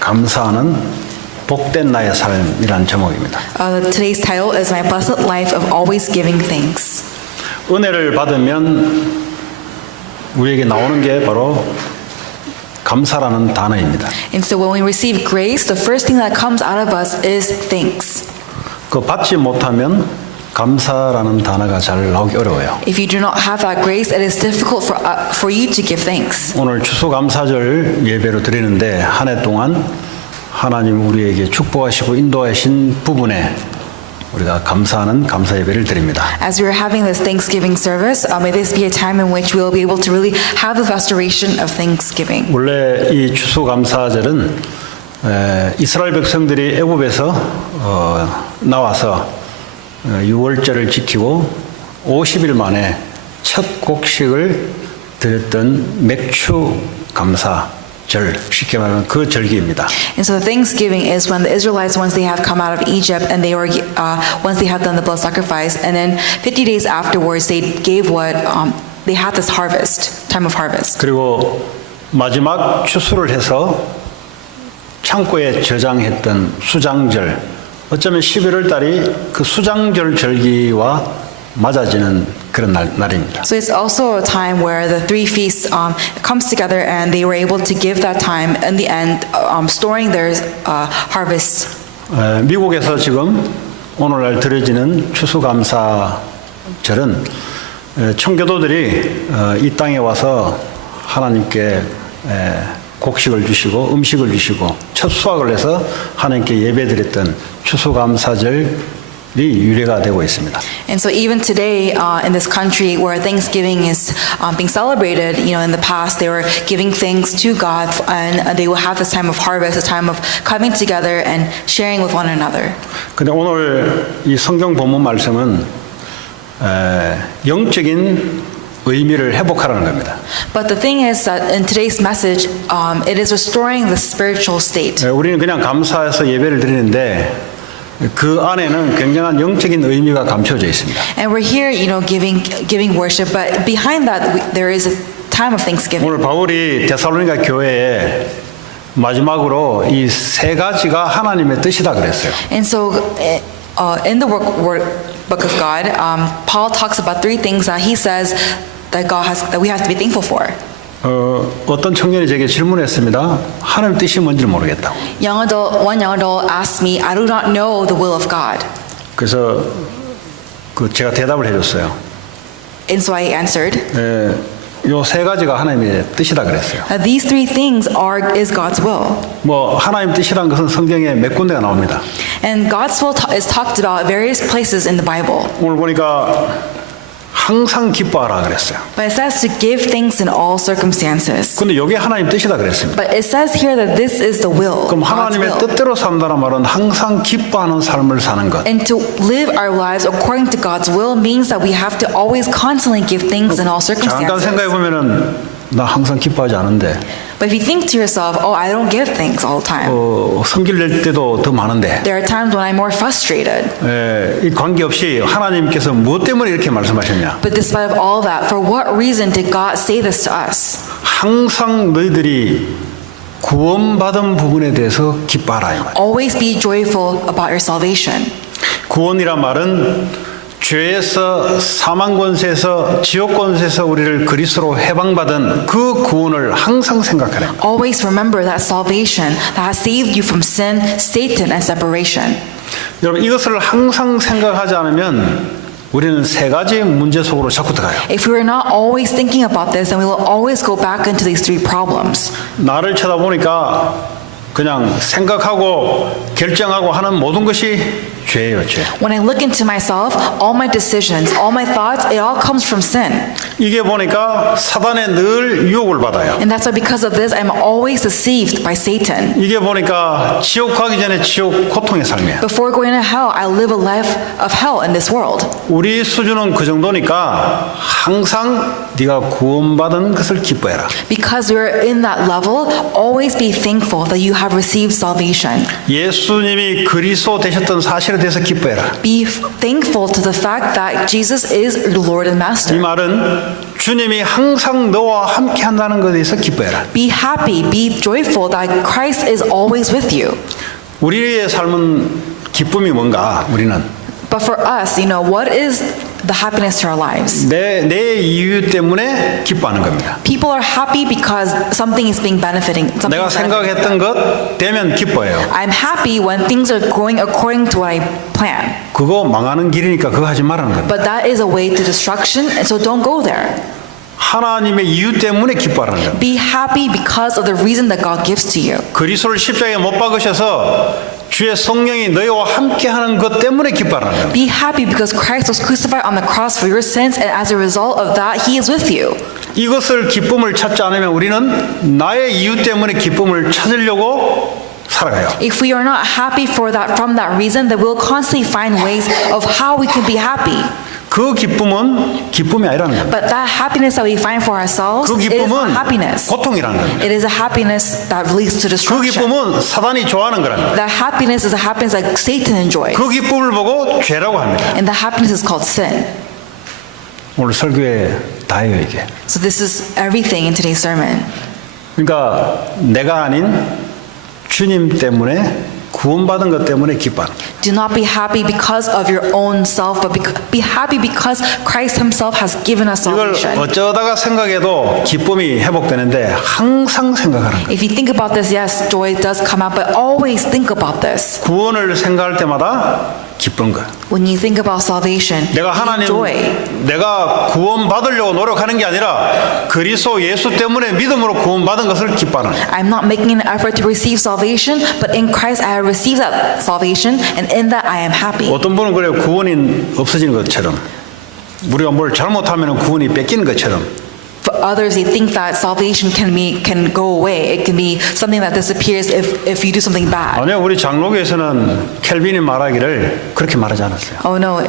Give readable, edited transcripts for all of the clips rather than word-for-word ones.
감사하는 복된 나의 삶이란 제목입니다. Today's title is My Blessed Life of Always Giving Thanks. 은혜를 받으면 우리에게 나오는 게 바로 감사라는 단어입니다. And so when we receive grace, the first thing that comes out of us is thanks. 그 받지 못하면 감사라는 단어가 잘 나오기 어려워요. If you do not have that grace, it is difficult for you to give thanks. 오늘 추수감사절 예배로 드리는데 한 해 동안 하나님 우리에게 축복하시고 인도하신 부분에 우리가 감사하는 감사 예배를 드립니다. As we are having this Thanksgiving service, may this be a time in which we will be able to really have the restoration of Thanksgiving. 원래 이 추수감사절은 이스라엘 백성들이 애굽에서 나와서 6월절을 지키고 50일 만에 첫 곡식을 드렸던 맥추 감사절, 쉽게 말하면 그 절기입니다. And so Thanksgiving is when the Israelites, once they have come out of Egypt and they were, once they have done the blood sacrifice, and then 50 days afterwards they gave what, they had this harvest, time of harvest. 그리고 마지막 추수를 해서 창고에 저장했던 수장절, 어쩌면 11월 달이 그 수장절 절기와 맞아지는 그런 날입니다. So it's also a time where the three feasts comes together and they were able to give that time in the end, storing their harvest. 미국에서 지금 오늘날 드려지는 추수감사절은 청교도들이 이 땅에 와서 하나님께 곡식을 주시고 음식을 주시고 첫 수확을 해서 하나님께 예배드렸던 추수감사절이 유래가 되고 있습니다. And so even today in this country where Thanksgiving is being celebrated, you know, in the past they were giving thanks to God and they will have this time of harvest, a time of coming together and sharing with one another. 근데 오늘 이 성경 본문 말씀은 영적인 의미를 회복하라는 겁니다. But the thing is that in today's message, it is restoring the spiritual state. 우리는 그냥 감사해서 예배를 드리는데 그 안에는 굉장한 영적인 의미가 감춰져 있습니다. And we're here, you know, giving worship, but behind that there is a time of thanksgiving. 오늘 바울이 데살로니가 교회에 마지막으로 이 세 가지가 하나님의 뜻이다 그랬어요. And so in the book of God, Paul talks about three things that he says that that we have to be thankful for. 어떤 청년이 제게 질문했습니다. 하나님 뜻이 뭔지 모르겠다고. One young adult asked me, I do not know the will of God. 그래서 제가 대답을 해줬어요. And so I answered, 요 세 가지가 하나님의 뜻이다 그랬어요. these three things is God's will. 뭐 하나님 뜻이란 것은 성경에 몇 군데가 나옵니다. And God's will is talked about at various places in the Bible. 오늘 보니까 항상 기뻐하라 그랬어요. But it says to give thanks in all circumstances. 근데 이게 하나님 뜻이다 그랬습니다. But it says here that this is the will. 그럼 God's 하나님의 will. 뜻대로 산다는 말은 항상 기뻐하는 삶을 사는 것. And to live our lives according to God's will means that we have to always constantly give thanks in all 잠깐 circumstances. 생각해 보면은 나 항상 기뻐하지 않은데. But if you think to yourself, oh, I don't give thanks all the time. 성질 낼 때도 더 많은데. There are times when I'm more frustrated. 이 관계없이 하나님께서 무엇 때문에 이렇게 말씀하셨냐? But despite of all that, for what reason did God say this to us? 항상 너희들이 구원받은 부분에 대해서 기뻐하라 이 말. Always be joyful about your salvation. 구원이란 말은 죄에서 사망 권세에서 지옥 권세에서 우리를 그리스도로 해방받은 그 구원을 항상 생각하라. Always remember that salvation that has saved you from sin, Satan, and separation. 여러분 이것을 항상 생각하지 않으면 우리는 세 가지 문제 속으로 자꾸 들어가요. If we are not always thinking about this, then we will always go back into these three problems. 나를 쳐다보니까 그냥 생각하고 결정하고 하는 모든 것이 죄예요, 죄. When I look into myself, all my decisions, all my thoughts, it all comes from sin. 이게 보니까 사단에 늘 유혹을 받아요. And that's why because of this, I'm always deceived by Satan. 이게 보니까 지옥 가기 전에 지옥 고통의 삶이에요. Before going to hell, I live a life of hell in this world. 우리 수준은 그 정도니까 항상 네가 구원받은 것을 기뻐해라. Because we're in that level, always be thankful that you have received salvation. 예수님이 그리스도 되셨던 사실에 대해서 기뻐해라. Be thankful to the fact that Jesus is your Lord and 이 Master. 말은 주님이 항상 너와 함께 한다는 것에 대해서 기뻐해라. Be happy, be joyful that Christ is always with you. 우리의 삶은 기쁨이 뭔가 우리는 But for us, what is the happiness to our lives? 내 이유 때문에 기뻐하는 겁니다. People are happy because something is benefiting. 내가 생각했던 것 되면 기뻐해요. I'm happy when things are going according to what I plan. 그거 망하는 길이니까 그거 하지 말라는 겁니다. But that is a way to destruction, and so don't go there. 하나님의 이유 때문에 기뻐하는 겁니다. Be happy because of the reason that God gives to you. 그리스도를 십자가에 못 박으셔서 주의 성령이 너희와 함께하는 것 때문에 기뻐하는 겁니다. Be happy because Christ was crucified on the cross for your sins, and as a result of that, He is with you. 이것을 기쁨을 찾지 않으면 우리는 나의 이유 때문에 기쁨을 찾으려고 살아가요. If we are not happy from that reason, then we'll constantly find ways of how we can be happy. 그 기쁨은 기쁨이 아니라는 겁니다. But that happiness that we find for ourselves 그 is not 기쁨은 happiness. 고통이라는 겁니다. It is a happiness that leads to 그 destruction. 기쁨은 사단이 좋아하는 거랍니다. That happiness is a happiness that Satan enjoys. 그 기쁨을 보고 죄라고 합니다. And the happiness is called sin. 오늘 설교에 다예요 이게. So this is everything in today's sermon. 그러니까 내가 아닌 주님 때문에 구원받은 것 때문에 기뻐하는 거예요. Do not be happy because of your own self, but be happy because Christ Himself has given us 이걸 salvation. 어쩌다가 생각해도 기쁨이 회복되는데 항상 생각하는 거예요. If you think about this, yes, joy does come out, but always think about this. 구원을 생각할 때마다 기쁜 거예요. When you think about salvation, 내가 하나님, joy. 내가 구원받으려고 노력하는 게 아니라 그리스도 예수 때문에 믿음으로 구원받은 것을 기뻐하는 거예요. I'm not making an effort to receive salvation, but in Christ I have received that salvation, and in that I am happy. 어떤 분은 그래요. 구원이 없어지는 것처럼 우리가 뭘 잘못하면 구원이 뺏기는 것처럼 For others, they think that salvation can go away. It can be something that disappears if you do something bad. 아니요. 우리 장로교에서는 켈빈이 말하기를 그렇게 말하지 않았어요. Oh no,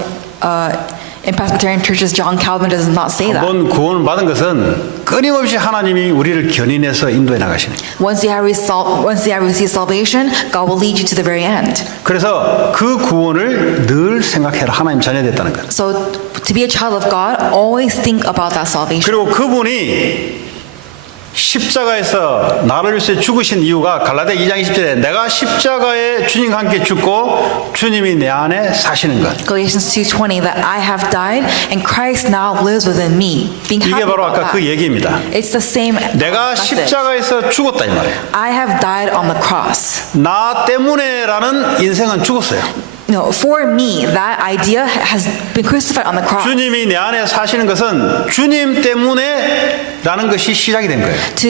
in Presbyterian churches, John Calvin does not say that. 한번 구원을 받은 것은 끊임없이 하나님이 우리를 견인해서 인도해 나가시는 거예요. Once you have received salvation, God will lead you to the very end. 그래서 그 구원을 늘 생각해라. 하나님 자녀 됐다는 거예요. So to be a child of God, always think about that salvation. 그리고 그분이 십자가에서 나를 위해서 죽으신 이유가 갈라디아 2장 20절에 내가 십자가에 주님과 함께 죽고 주님이 내 안에 사시는 것. Galatians 2:20 that I have died and Christ now lives within me. Being 이게 happy 바로 about 아까 그 that. 얘기입니다. It's the same 내가 message. 십자가에서 죽었다 이 말이에요. I have died on the cross. 나 때문에라는 인생은 죽었어요. No, for me, that idea has been crucified on the cross. 주님이 내 안에 사시는 것은 주님 때문에라는 것이 시작이 된 거예요. To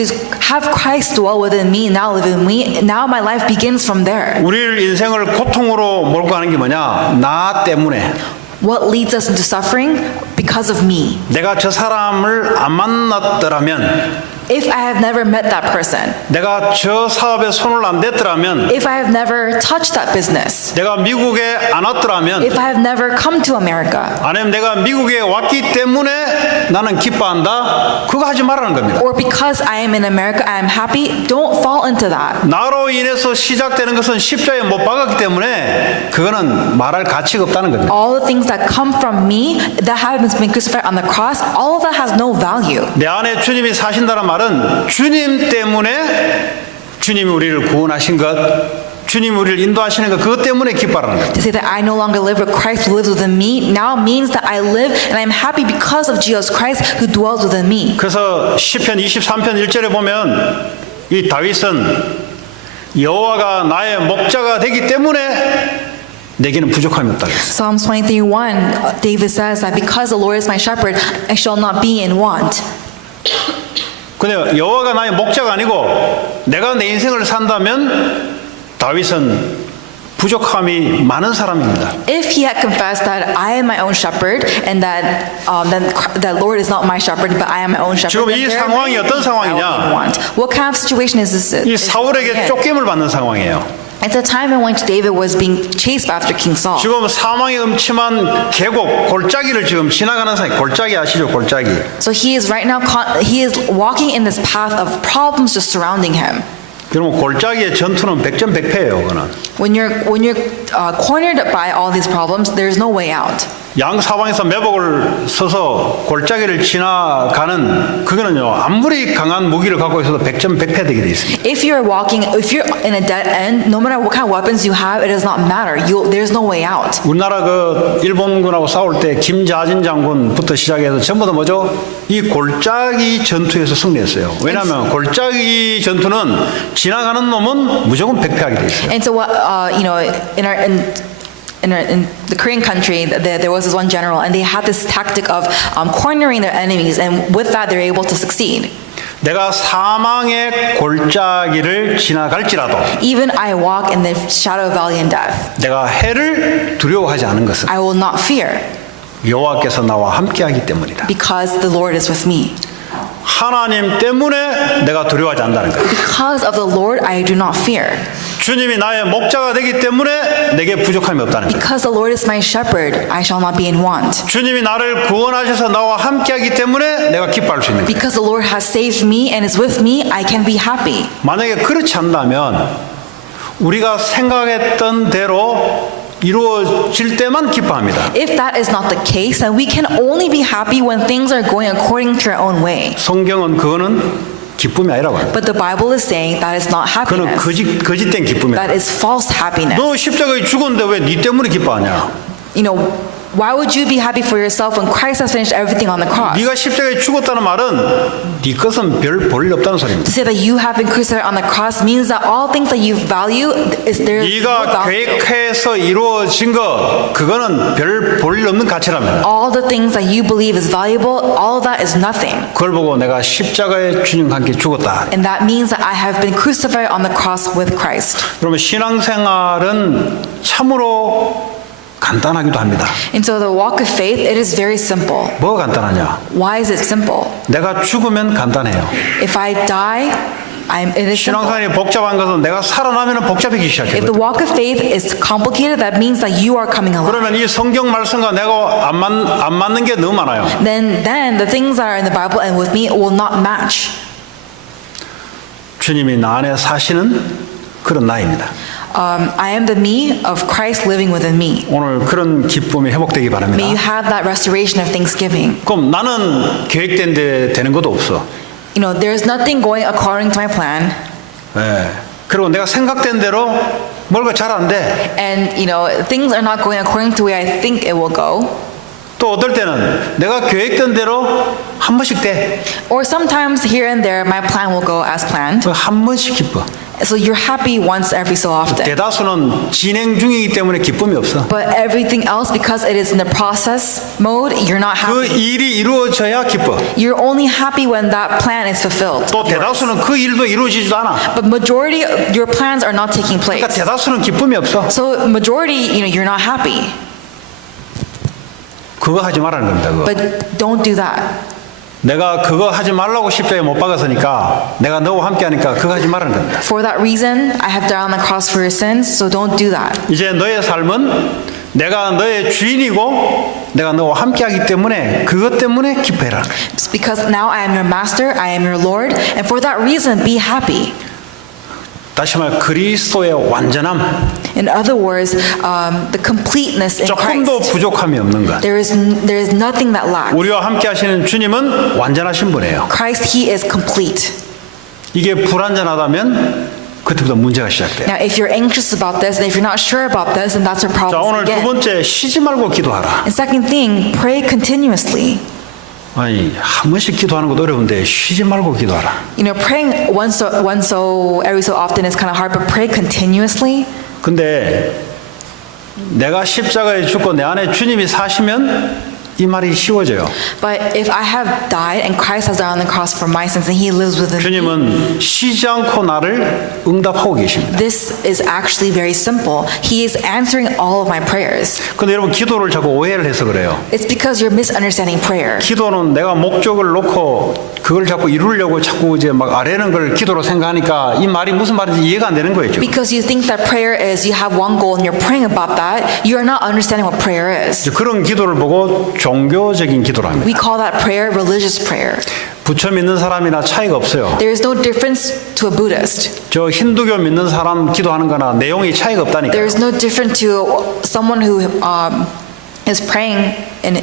have Christ dwell within me, now live in me, now my life begins from there. 우리를 인생을 고통으로 몰고 가는 게 뭐냐? 나 때문에. What leads us into suffering? Because of me. 내가 저 사람을 안 만났더라면, If I have never met that person, 내가 저 사업에 손을 안 댔더라면, if I have never touched that business, 내가 미국에 안 왔더라면, if I have never come to America, 아니면 내가 미국에 왔기 때문에 나는 기뻐한다. 그거 하지 말라는 겁니다. or because I am in America, I am happy, don't fall into that. 나로 인해서 시작되는 것은 십자가에 못 박았기 때문에 그거는 말할 가치가 없다는 겁니다. All the things that come from me that have been crucified on the cross, all of that has no value. 내 안에 주님이 사신다는 말은 주님 때문에 주님이 우리를 구원하신 것, 주님이 우리를 인도하시는 것, 그것 때문에 기뻐하라는 거예요. To say that I no longer live, but Christ lives within me, now means that I live and I'm happy because of Jesus Christ who dwells within me. 그래서 시편 23편 1절에 보면 이 다윗은 여호와가 나의 목자가 되기 때문에 내게는 부족함이 없다. Psalms 23:1, David says that because the Lord is my shepherd, I shall not be in want. 근데 여호와가 나의 목자가 아니고 내가 내 인생을 산다면 다윗은 부족함이 많은 사람입니다. If he had confessed that I am my own shepherd and that that Lord is not my shepherd, but I am my own shepherd. 지금 then 이 there are 상황이 many 어떤 things that I 상황이냐? would want. What kind of situation is this? 이 사울에게 쫓김을 받는 상황이에요. It's a time in which David was being chased after King Saul. 지금 사망의 음침한 계곡 골짜기를 지금 지나가는 사이. 골짜기 아시죠? 골짜기. So he is right now he is walking in this path of problems just surrounding him. 그러면 골짜기의 전투는 백전백패예요. 그거는 When you're cornered by all these problems, there's no way out. 양 사방에서 매복을 서서 골짜기를 지나가는 그거는요 아무리 강한 무기를 갖고 있어도 백전백패 되게 돼 있습니다. If you're in a dead end, no matter what kind of weapons you have, it does not matter. There's no way out. 우리나라 그 일본군하고 싸울 때 김자진 장군부터 시작해서 전부 다 뭐죠? 이 골짜기 전투에서 승리했어요. 왜냐하면 골짜기 전투는 지나가는 놈은 무조건 백패하게 돼 있어요. And so, in the Korean country, there was this one general, and they had this tactic of cornering their enemies, and with that, they're able to succeed. 내가 사망의 골짜기를 지나갈지라도 Even I walk in the shadow of valley and death, 내가 해를 두려워하지 않은 것은 I will not fear, 여호와께서 나와 함께하기 때문이다. because the Lord is with me. 하나님 때문에 내가 두려워하지 않는다는 거예요. Because of the Lord, I do not fear. 주님이 나의 목자가 되기 때문에 내게 부족함이 없다는 거예요. Because the Lord is my shepherd, I shall not be in want. 주님이 나를 구원하셔서 나와 함께하기 때문에 내가 기뻐할 수 있는 거예요. Because the Lord has saved me and is with me, I can be happy. 만약에 그렇지 않다면 우리가 생각했던 대로 이루어질 때만 기뻐합니다. If that is not the case, then we can only be happy when things are going according to our own way. 성경은 그거는 기쁨이 아니라고 합니다. But the Bible is saying that is not 그거는 happiness. 거짓된 기쁨이다. That is false happiness. 너 십자가에 죽었는데 왜 네 때문에 기뻐하냐? You know, why would you be happy for yourself when Christ has finished everything on the cross? 네가 십자가에 죽었다는 말은 네 것은 별 볼일 없다는 소리입니다. To say that you have been crucified on the cross means that all things that you value is there. 네가 계획해서 이루어진 거 그거는 별 볼일 없는 가치랍니다. All the things that you believe is valuable, all of that is nothing. 그걸 보고 내가 십자가에 주님과 함께 죽었다. And that means that I have been crucified on the cross with Christ. 그러면 신앙생활은 참으로 간단하기도 합니다. And so the walk of faith, it is very simple. 뭐가 간단하냐? Why is it simple? 내가 죽으면 간단해요. If I die, it is simple. 신앙생활이 복잡한 것은 내가 살아나면 복잡해지기 If the 시작해요. walk of faith is complicated, that means that you are coming alive. 그러면 이 성경 말씀과 내가 안 맞는 게 너무 많아요. Then the things that are in the Bible and with me will not match. 주님이 나 안에 사시는 그런 나입니다. I am the me of Christ living within me. 오늘 그런 기쁨이 회복되기 May you 바랍니다. have that restoration of thanksgiving. 그럼 나는 계획된 데 되는 것도 없어. You know, there's nothing going according to my plan. 예. 그리고 내가 생각된 대로 뭔가 잘 안 돼. And, you know, things are not going according to the way I think it will go. 또 어떨 때는 내가 계획된 대로 한 번씩 돼. Or sometimes here and there, my plan will go as planned. 한 번씩 기뻐. So you're happy once every so often. 대다수는 진행 중이기 때문에 기쁨이 없어. But everything else, because it is in the process mode, you're not 그 happy. 일이 이루어져야 기뻐. You're only happy when that plan is fulfilled. 또 대다수는 그 일도 이루어지지도 않아. But majority of your plans are not taking place. 그러니까 대다수는 기쁨이 없어. So majority, you know, you're not happy. 그거 하지 말라는 겁니다. 그거. But don't do that. 내가 그거 하지 말라고 십자가에 못 박았으니까 내가 너와 함께 하니까 그거 하지 말라는 겁니다. For that reason, I have died on the cross for your sins, so don't do that. 이제 너의 삶은 내가 너의 주인이고 내가 너와 함께 하기 때문에 그것 때문에 기뻐해라. It's because now I am your master, I am your Lord, and for that reason, be happy. 다시 말 그리스도의 완전함, In other words, the completeness in 조금도 Christ. 부족함이 없는 것. There is nothing that lacks. 우리와 함께 하시는 주님은 완전하신 분이에요. Christ, He is complete. 이게 불완전하다면 그때부터 문제가 시작돼요. Now, if you're anxious about this, and if you're not sure about this, then that's your 자, problem 오늘 두 again. 번째 쉬지 말고 기도하라. And second thing, pray continuously. 아니 한 번씩 기도하는 것도 어려운데 쉬지 말고 기도하라. You know, praying every so often is kind of hard, but pray continuously. 근데 내가 십자가에 죽고 내 안에 주님이 사시면 이 말이 쉬워져요. But if I have died and Christ has died on the cross for my sins and He lives within me, 주님은 쉬지 않고 나를 응답하고 계십니다. this is actually very simple. He is answering all of my prayers. 근데 여러분 기도를 자꾸 오해를 해서 그래요. It's because you're misunderstanding prayer. 기도는 내가 목적을 놓고 그걸 자꾸 이루려고 자꾸 이제 막 아래는 걸 기도로 생각하니까 이 말이 무슨 말인지 이해가 안 되는 거예요. 지금. Because you think that prayer is you have one goal and you're praying about that, you are not understanding what prayer is. 그런 기도를 보고 종교적인 기도를 합니다. We call that prayer religious prayer. 부처 믿는 사람이나 차이가 없어요. There is no difference to a Buddhist. 저 힌두교 믿는 사람 기도하는 거나 내용이 차이가 There 없다니까요. is no difference to someone who is praying in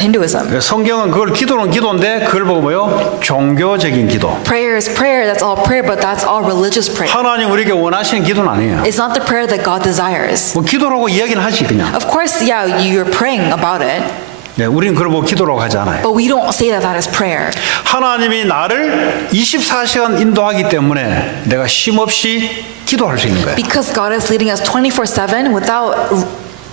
Hinduism. 성경은 그걸 기도는 기도인데 그걸 보고 뭐요? 종교적인 기도. Prayer is prayer. That's all prayer, but that's all religious prayer. 하나님 우리에게 원하시는 기도는 아니에요. It's not the prayer that God desires. 뭐 기도라고 이야기는 하지 그냥. Of course, yeah, you're praying about it, 네, 우리는 그걸 보고 기도라고 하지 않아요. but we don't say that that is prayer. 하나님이 나를 24시간 인도하기 때문에 내가 쉼없이 기도할 수 있는 거예요. Because God is leading us 24/7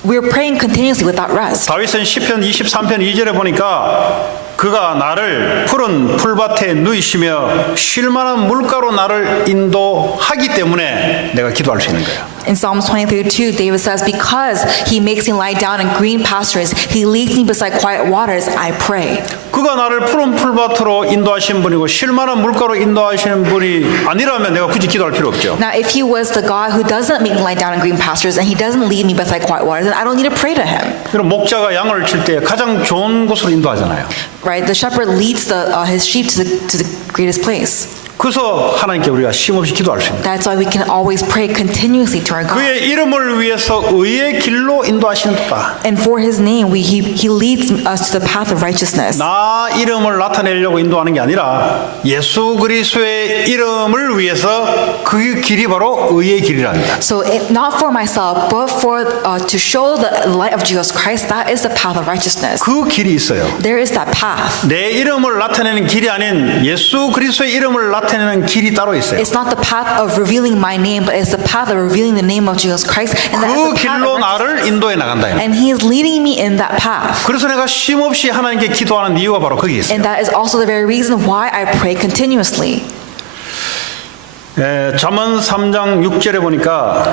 we're praying continuously without rest. 다윗은 시편 23편 2절에 보니까 그가 나를 푸른 풀밭에 누이시며 쉴 만한 물가로 나를 인도하기 때문에 내가 기도할 수 있는 거예요. In Psalms 23:2, David says, because he makes me lie down in green pastures, he leads me beside quiet waters, I pray. 그가 나를 푸른 풀밭으로 인도하신 분이고 쉴 만한 물가로 인도하시는 분이 아니라면 내가 굳이 기도할 필요 없죠. Now, if he was the God who doesn't make me lie down in green pastures and he doesn't lead me beside quiet waters, then I don't need to pray to him. 그럼 목자가 양을 칠 때 가장 좋은 곳으로 인도하잖아요. Right? The shepherd leads his sheep to the greatest place. 그래서 하나님께 우리가 쉼없이 기도할 수 있는 거예요. That's why we can always pray continuously to our God. 그의 이름을 위해서 의의 길로 인도하시는 도다. And for his name, he leads us to the path of righteousness. 나 이름을 나타내려고 인도하는 게 아니라 예수 그리스도의 이름을 위해서 그 길이 바로 의의 길이랍니다. So not for myself, but for to show the light of Jesus Christ, that is the path of righteousness. 그 길이 있어요. There is that path. 내 이름을 나타내는 길이 아닌 예수 그리스도의 이름을 나타내는 길이 따로 있어요. It's not the path of revealing my name, but it's the path of revealing the name of Jesus Christ. And that 그 is the path 길로 of 나를 righteousness. 인도해 나간다. And he is leading me in that path. 그래서 내가 쉼없이 하나님께 기도하는 이유가 바로 거기에 있어요. And that is also the very reason why I pray continuously. 잠언 3장 6절에 보니까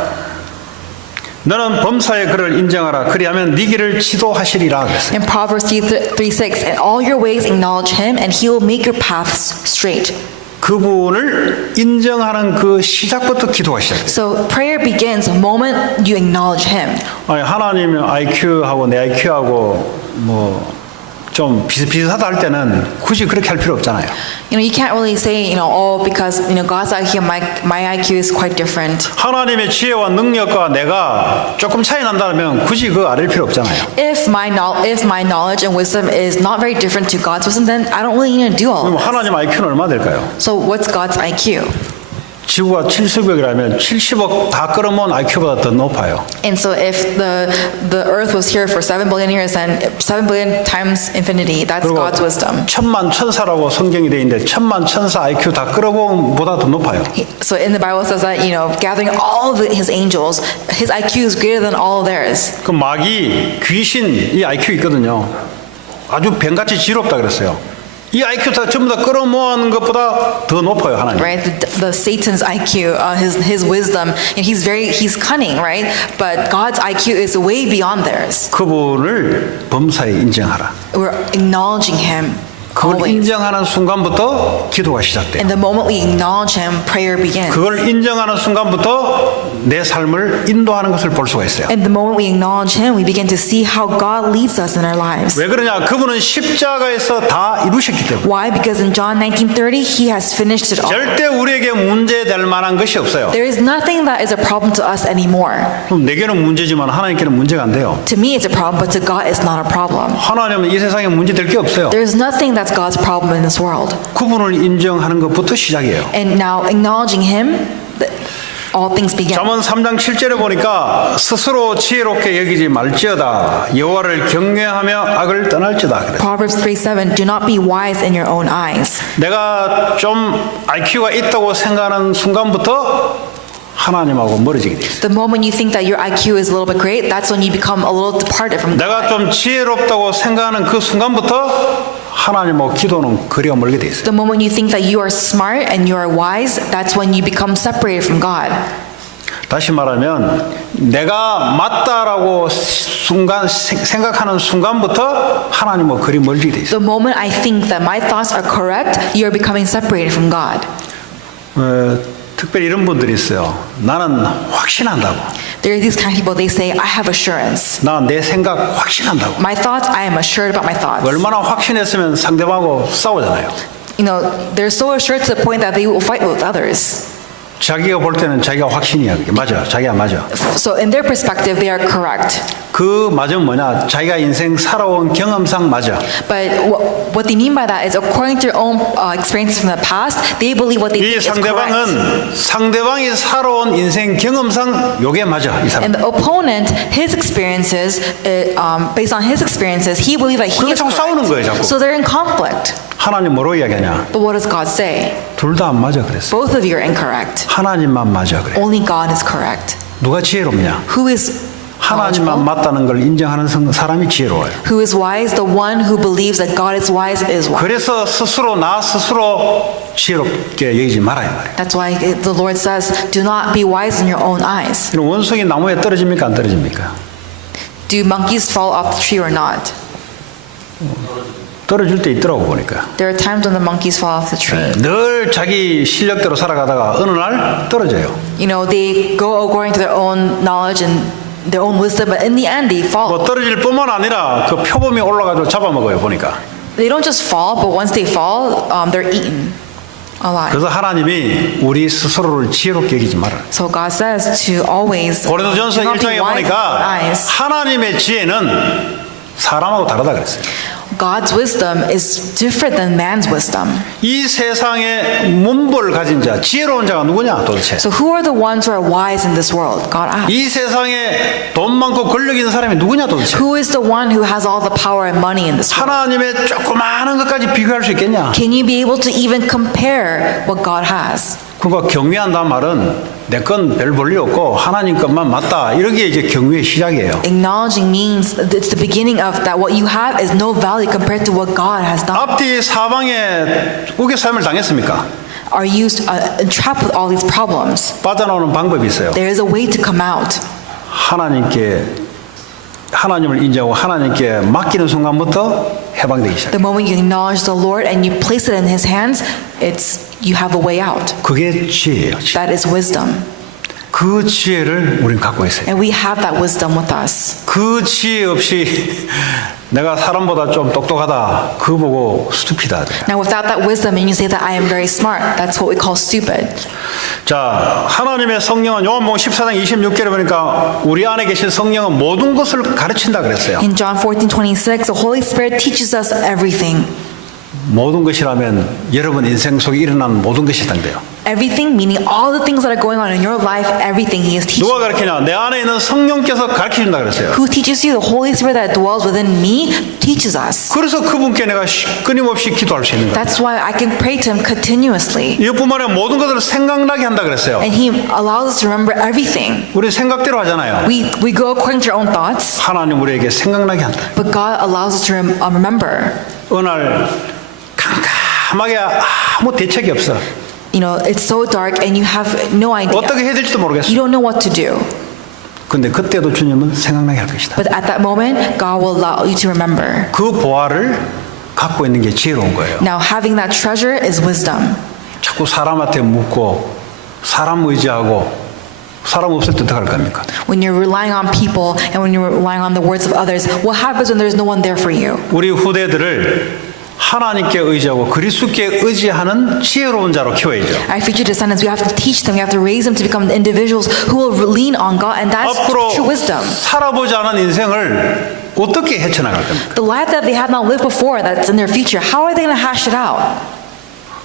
너는 범사의 그를 인정하라 그리하면 네 길을 지도하시리라 그랬어요. In Proverbs 3:6, in all your ways acknowledge him, and he will make your paths straight. 그분을 인정하는 그 시작부터 기도가 시작돼요. So prayer begins the moment you acknowledge him. 아니, 하나님 IQ하고 내 IQ하고 뭐 좀 비슷비슷하다 할 때는 굳이 그렇게 할 필요 없잖아요. You know, you can't really say, oh, because God's IQ and my IQ is quite different. 하나님의 지혜와 능력과 내가 조금 차이 난다면 굳이 그거 알을 필요 없잖아요. If my knowledge and wisdom is not very different to God's wisdom, then I don't really need to do all 그럼 of this. 하나님 IQ는 얼마 될까요? So what's God's IQ? 지구가 70억이라면 70억 다 끌어모은 IQ보다 더 높아요. And so if the earth was here for 7 billion years, then 7 billion times infinity, that's 그리고 God's wisdom. 천만 천사라고 성경이 되어 있는데 천만 천사 IQ 다 끌어모은보다 더 높아요. So in the Bible says that, gathering all of his angels, his IQ is greater than all of theirs. 그 마귀, 귀신 이 IQ 있거든요. 아주 뱀같이 지롭다 그랬어요. 이 IQ 다 전부 다 끌어모아는 것보다 더 높아요 하나님. Right, the Satan's IQ, his wisdom, and he's cunning, right? But God's IQ is way beyond theirs. 그분을 범사에 인정하라. We're acknowledging him 그걸 always. 인정하는 순간부터 기도가 시작돼요. And the moment we acknowledge him, prayer begins. 그걸 인정하는 순간부터 내 삶을 인도하는 것을 볼 수가 있어요. And the moment we acknowledge him, we begin to see how God leads us in our lives. 왜 그러냐? 그분은 십자가에서 다 이루셨기 때문에. Why? Because in John 19:30, he has finished it all. 절대 우리에게 문제될 만한 것이 없어요. There is nothing that is a problem to us anymore. 그럼 내게는 문제지만 하나님께는 문제가 안 돼요. To me, it's a problem, but to God, it's not a problem. 하나님은 이 세상에 문제될 게 없어요. There is nothing that's God's problem in this world. 그분을 인정하는 것부터 시작이에요. And now, acknowledging him, all things begin. 잠언 3장 7절에 보니까 스스로 지혜롭게 여기지 말지어다 여호와를 경외하며 악을 떠날지다 그래요. Proverbs 3:7, do not be wise in your own eyes. 내가 좀 IQ가 있다고 생각하는 순간부터 하나님하고 멀어지게 돼 있어요. The moment you think that your IQ is a little bit great, that's when you become a little departed from God. 내가 좀 지혜롭다고 생각하는 그 순간부터 하나님하고 기도는 거리가 멀게 돼 있어요. The moment you think that you are smart and you are wise, that's when you become separated from God. 다시 말하면 내가 맞다라고 생각하는 순간부터 하나님하고 거리 멀게 돼 있어요. The moment I think that my thoughts are correct, you are becoming separated from God. 특별히 이런 분들이 있어요. 나는 확신한다고. There are these kind of people, they say, I have assurance. 나 내 생각 확신한다고. My thoughts, I am assured about my thoughts. 얼마나 확신했으면 상대방하고 싸우잖아요. they're so assured to the point that they will fight with others. 자기가 볼 때는 자기가 확신이야. 그게 맞아. 자기가 맞아. So in their perspective, they are correct. 그 맞은 뭐냐? 자기가 인생 살아온 경험상 맞아. But what they mean by that is according to their own experiences from the past, they believe what they 이 think is correct. 상대방은 상대방이 살아온 인생 경험상 요게 맞아. 이 사람. And the opponent, his experiences, based on his experiences, he believes that he 그러니까 is 자꾸 싸우는 거예요, 자꾸. correct. So they're in conflict. 하나님 뭐로 이야기하냐? But what does God say? 둘 다 안 맞아 그랬어. Both of you are incorrect. 하나님만 맞아 그래. Only God is correct. 누가 지혜롭냐? Who is 하나님만 knowledgeable? 맞다는 걸 인정하는 사람이 지혜로워요. Who is wise? The one who believes that God is wise is wise. 그래서 나 스스로 지혜롭게 여기지 말아야 말이에요. That's why the Lord says, do not be wise in your own eyes. 그럼 원숭이 나무에 떨어집니까 안 떨어집니까? Do monkeys fall off the tree or not? 떨어질 때 있더라고 보니까. There are times when the monkeys fall off the tree. 늘 자기 실력대로 살아가다가 어느 날 떨어져요. They go according to their own knowledge and their own wisdom, but in the end they fall. 뭐 떨어질 뿐만 아니라 그 표범이 올라가서 잡아먹어요 보니까. They don't just fall, but once they fall, they're eaten alive. 그래서 하나님이 우리 스스로를 지혜롭게 여기지 말아라. So God says to always 고린도전서 do not be 1장에 wise in your 보니까 eyes. 하나님의 지혜는 사람하고 다르다 그랬어요. God's wisdom is different than man's wisdom. 이 세상에 문벌 가진 자, 지혜로운 자가 누구냐 도대체? So who are the ones who are wise in this world? God asks. 이 세상에 돈 많고 권력 있는 사람이 누구냐 도대체? Who is the one who has all the power and money in this world? 하나님의 조그마한 것까지 비교할 수 있겠냐? Can you be able to even compare what God has? 그러니까 경외한다는 말은 내 건 별 볼일 없고 하나님 것만 맞다. 이게 이제 경외의 시작이에요. Acknowledging means it's the beginning of that what you have is no value compared to what God has done. 앞뒤 사방에 우겨싸임을 당했습니까? Are you entrapped with all these problems? 빠져나오는 방법이 있어요. There is a way to come out. 하나님을 인정하고 하나님께 맡기는 순간부터 해방되기 시작해요. The moment you acknowledge the Lord and you place it in His hands, you have a way out. 그게 지혜예요. That is wisdom. 그 지혜를 우린 갖고 있어요. And we have that wisdom with us. 그 지혜 없이 내가 사람보다 좀 똑똑하다. 그거 보고 스투피다. Now without that wisdom and you say that I am very smart, that's what we call stupid. 자, 하나님의 성령은 요한복음 14장 26절에 보니까 우리 안에 계신 성령은 모든 것을 가르친다 그랬어요. In John 14:26, the Holy Spirit teaches us everything. 모든 것이라면 여러분 인생 속에 일어난 모든 것이 된대요. Everything, meaning all the things that are going on in your life, everything He is teaching. 누가 가르치냐? 내 안에 있는 성령께서 가르쳐준다 그랬어요. Who teaches you? The Holy Spirit that dwells within me teaches us. 그래서 그분께 내가 끊임없이 기도할 수 있는 거예요. That's why I can pray to Him continuously. 이것뿐만 아니라 모든 것을 생각나게 한다 그랬어요. And He allows us to remember everything. 우리 생각대로 하잖아요. We go according to our own thoughts, 하나님 우리에게 생각나게 한다. but God allows us to remember. 어느 날 깜깜하게 아무 대책이 없어. It's so dark and you have no idea. 어떻게 해야 될지도 모르겠어. You don't know what to do. 근데 그때도 주님은 생각나게 할 것이다. But at that moment, God will allow you to remember. 그 보화를 갖고 있는 게 지혜로운 거예요. Now, having that treasure is wisdom. 자꾸 사람한테 묻고 사람 의지하고 사람 없을 때 어떡할 겁니까? When you're relying on people and when you're relying on the words of others, what happens when there's no one there for you? 우리 후대들을 하나님께 의지하고 그리스도께 의지하는 지혜로운 자로 키워야죠. Our future descendants, we have to teach them, we have to raise them to become individuals who will lean on God, and that's 앞으로 true wisdom. 살아보지 않은 인생을 어떻게 헤쳐나갈 겁니까? The life that they have not lived before, that's in their future, how are they going to hash it out?